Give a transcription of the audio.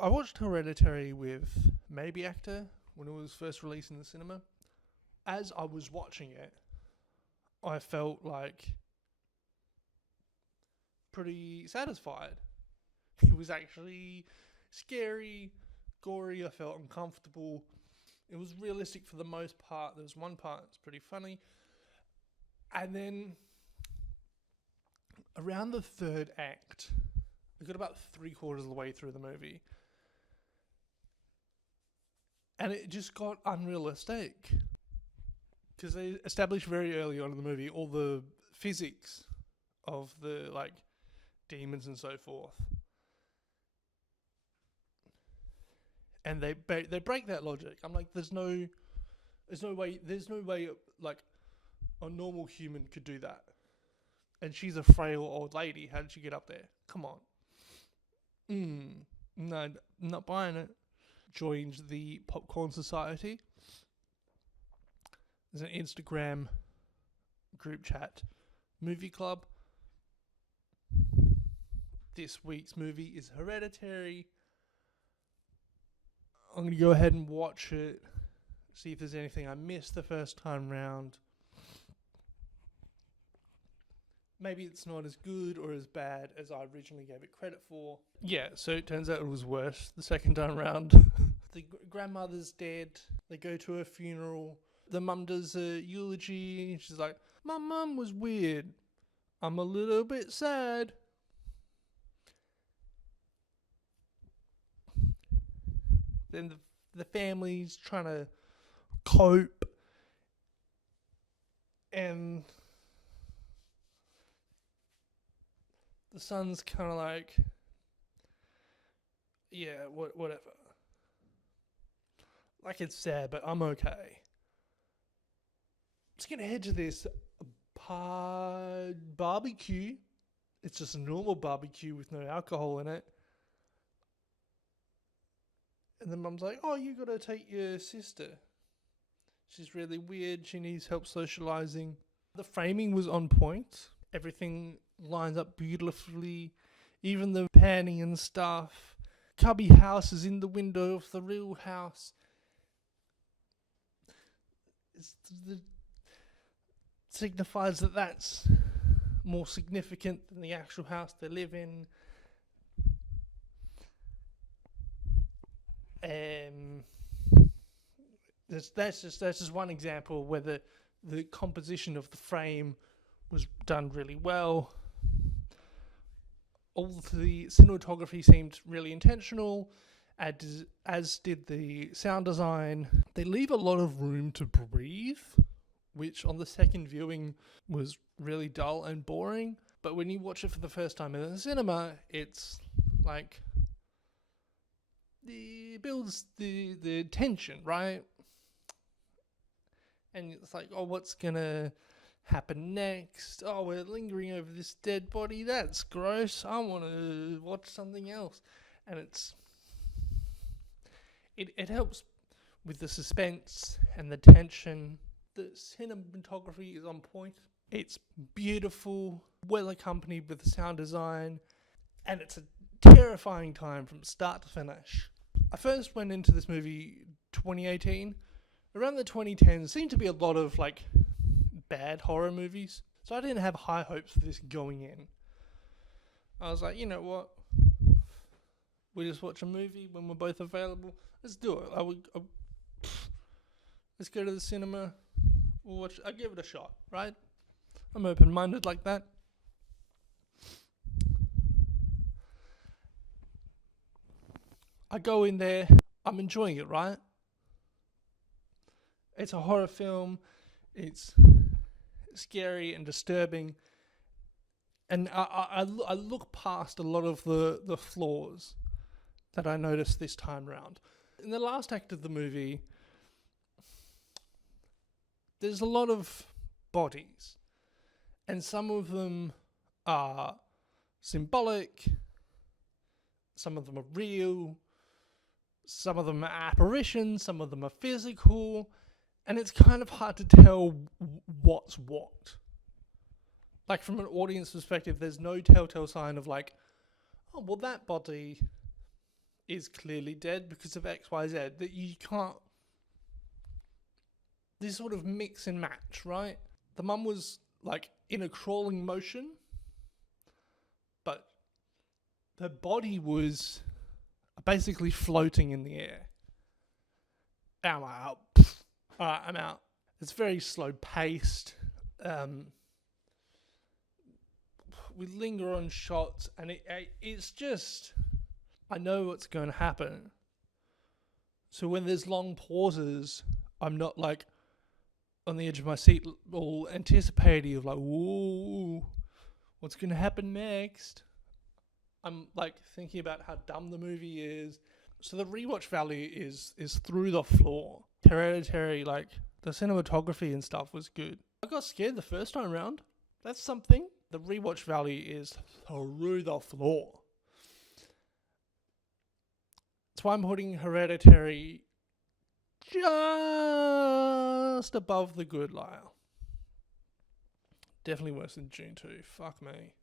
I watched Hereditary with Maybe Actor when it was first released in the cinema. As I was watching it, I felt like pretty satisfied. It was actually scary, gory. I felt uncomfortable. It was realistic for the most part. There was one part that's pretty funny. And then around the third act, we got about 3/4 of the way through the movie, and it just got unrealistic. Because they established very early on in the movie all the physics of the demons and so forth, and they break that logic. I'm like, there's no way a normal human could do that. And she's a frail old lady. How did she get up there? Come on. No, not buying it. Joined the Popcorn Society. There's an Instagram group chat movie club. This week's movie is Hereditary. I'm going to go ahead and watch it, see if there's anything I missed the first time round. Maybe it's not as good or as bad as I originally gave it credit for. Yeah, so it turns out it was worse the second time round. The grandmother's dead. They go to her funeral. The mum does a eulogy. She's like, my mum was weird. I'm a little bit sad. Then the family's trying to cope. And the son's kind of like, yeah, whatever. Like, it's sad, but I'm okay. Just gonna head to this barbecue. It's just a normal barbecue with no alcohol in it. And the mum's like, oh, you gotta take your sister. She's really weird. She needs help socializing. The framing was on point. Everything lines up beautifully. Even the panning and stuff. Cubby house is in the window of the real house. Signifies that that's more significant than the actual house they live in. That's just one example where the composition of the frame was done really well. All the cinematography seemed really intentional, as did the sound design. They leave a lot of room to breathe, which on the second viewing was really dull and boring. But when you watch it for the first time in the cinema, it's like, it builds the tension, right? And it's like, oh, what's gonna happen next? Oh, we're lingering over this dead body. That's gross. I want to watch something else. And it helps with the suspense and the tension. The cinematography is on point. It's beautiful, well accompanied with the sound design, and it's a terrifying time from start to finish. I first went into this movie 2018. Around the 2010s, seemed to be a lot of bad horror movies, so I didn't have high hopes for this going in. I was like, you know what? We just watch a movie when we're both available. Let's do it. Let's go to the cinema. I'll give it a shot, right? I'm open-minded like that. I go in there. I'm enjoying it, right? It's a horror film. It's scary and disturbing. And I look past a lot of the flaws that I noticed this time round. In the last act of the movie, there's a lot of bodies. And some of them are symbolic. Some of them are real. Some of them are apparitions. Some of them are physical. And it's kind of hard to tell what's what. Like, from an audience perspective, there's no telltale sign of oh, well, that body is clearly dead because of XYZ. That you can't. This sort of mix and match, right? The mum was like in a crawling motion, but her body was basically floating in the air. I'm out. Alright, I'm out. It's very slow paced. We linger on shots, and it's just, I know what's going to happen. So when there's long pauses, I'm not like on the edge of my seat, all anticipating of like, whoa, what's going to happen next? I'm like thinking about how dumb the movie is. So the rewatch value is through the floor. Hereditary, like the cinematography and stuff was good. I got scared the first time round. That's something. The rewatch value is through the floor. That's why I'm putting Hereditary just above The Good Liar. Definitely worse than June 2. Fuck me.